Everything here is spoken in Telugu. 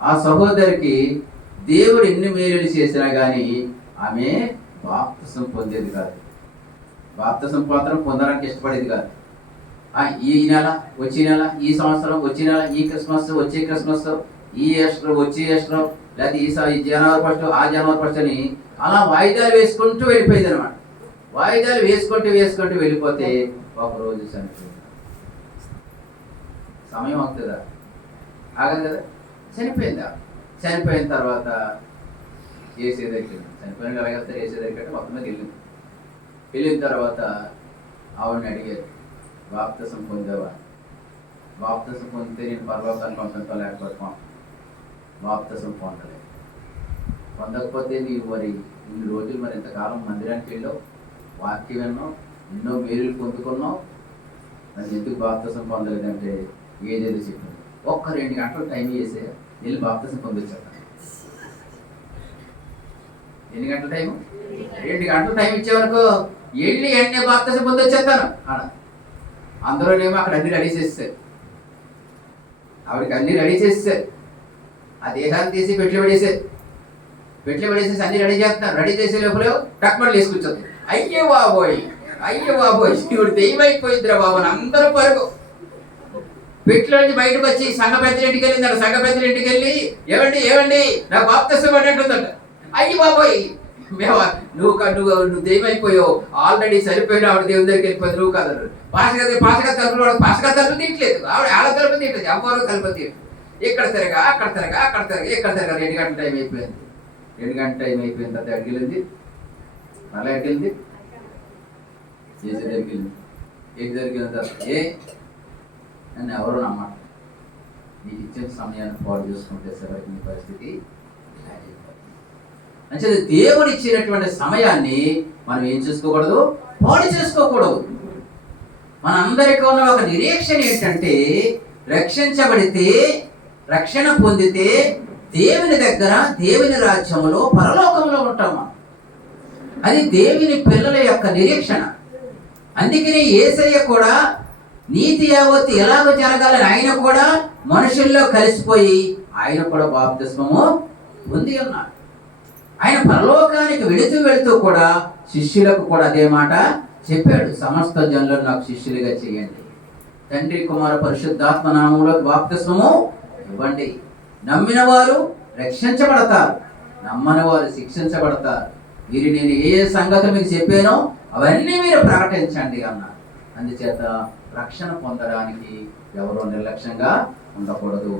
ఆ సహోదరికి దేవుడు ఎన్ని మేలులు చేసినా కానీ ఆమె బాప్తిసం పొందేది కాదు. బాప్తిసం మాత్రం పొందడానికి ఇష్టపడేది కాదు. ఈ నెల వచ్చే నెల, ఈ సంవత్సరం వచ్చే నెల, ఈ క్రిస్మస్ వచ్చే క్రిస్మస్, ఈ ఈస్టర్ వచ్చే ఈస్టర్, లేకపోతే ఈ జనవరి ఫస్ట్ ఆ జనవరి ఫస్ట్ అని అలా వాయిదాలు వేసుకుంటూ వెళ్ళిపోయింది అనమాట. వాయిదాలు వేసుకుంటూ వెళ్ళిపోతే ఒకరోజు చనిపోయింది. సమయం అవుతుందా? ఆగదు కదా. చనిపోయిందా? చనిపోయిన తర్వాత ఏసే దగ్గరికి, చనిపోయిన ఎలాగెళ్తారు? ఏసే దగ్గరికి మొత్తం మీద వెళ్ళిన తర్వాత ఆవిడని అడిగారు, బాప్తిసం పొందేవా? బాప్తిసం పొందితే నేను పరలోకానికి పంపిస్తా, లేకపోతే బాప్తిసం పొందకపోతే నీవు మరి ఇన్ని రోజులు మరి ఇంతకాలం మందిరానికి వెళ్ళావు, వాక్యం విన్నావు, ఎన్నో మేలులు పొందుకున్నావు, నన్ను ఎందుకు బాప్తిసం పొందలేదంటే ఏదేదో చెప్పింది. ఒక్క 2 గంటలు టైం చేసే వెళ్ళి బాప్తిసం పొందొచ్చాను. ఎన్ని గంటల టైం? 2 గంటలు టైం ఇచ్చేవరకు వెళ్ళి వెంటనే బాప్తిసం పొందొచ్చేస్తాను అన్న. అందరూనేమో అక్కడ అన్ని రెడీ చేస్తారు, ఆవిడకి అన్ని రెడీ చేస్తారు. ఆ దేహాన్ని తీసి పెట్లు పడేసేసి అన్ని రెడీ చేస్తున్నారు. రెడీ చేసే లోపల టక్మలు వేసుకొచ్చారు. అయ్యో బాబోయ్ ఇప్పుడు దెయ్యమైపోయిందిరా బాబు అని అందరూ పరుగు. పెట్లో నుంచి బయటకు వచ్చి సంఘ పెద్దల ఇంటికి వెళ్ళిందట. సంఘ పెద్దల ఇంటికి వెళ్ళి ఏమండి నాకు బాప్తిసం పడినట్టుందట. అయ్యి బాబోయ్ నువ్వు దెయ్యమైపోయావు, ఆల్రెడీ సరిపోయిన ఆవిడ దేవుని దగ్గరికి వెళ్ళిపోయింది, నువ్వు కాదు. పాసగా తలుపు తీయట్లేదు, ఆవిడ తలుపు తీయట్లేదు, ఎవరు తలుపు తీయట్లేదు. ఇక్కడ తిరగా అక్కడ తిరగా 2 గంటల టైం అయిపోయింది. 2 గంటల టైం అయిపోయిన తర్వాత అడిగిలింది, మళ్ళీ అడిగింది, చేసే జరిగింది. ఏం జరిగింది? నన్ను ఎవరు నమ్మాట, నీకు ఇచ్చిన సమయాన్ని పాడు చేసుకుంటే సరే నీ పరిస్థితి అంటే దేవుడు ఇచ్చినటువంటి సమయాన్ని మనం ఏం చేసుకోకూడదు, పాడు చేసుకోకూడదు. మనందరికీ ఉన్న ఒక నిరీక్షణ ఏంటంటే రక్షించబడితే, రక్షణ పొందితే దేవుని దగ్గర, దేవుని రాజ్యంలో, పరలోకంలో ఉంటాము. అది దేవుని పిల్లల యొక్క నిరీక్షణ. అందుకని యేసయ్య కూడా నీతి యావత్తు ఎలాగో జరగాలని ఆయన కూడా మనుషుల్లో కలిసిపోయి ఆయన కూడా బాప్తిస్మము పొంది ఉన్నాడు. ఆయన పరలోకానికి వెళుతూ కూడా శిష్యులకు కూడా అదే మాట చెప్పాడు, సమస్త జనులను నాకు శిష్యులుగా చేయండి, తండ్రి కుమార పరిశుద్ధాత్మ నామములో బాప్తిస్మము ఇవ్వండి. నమ్మిన వారు రక్షించబడతారు, నమ్మని వారు శిక్షించబడతారు. మీరు నేను ఏ సంగతి మీకు చెప్పానో అవన్నీ మీరు ప్రకటించండి అన్నారు. అందుచేత రక్షణ పొందడానికి ఎవరో నిర్లక్ష్యంగా ఉండకూడదు.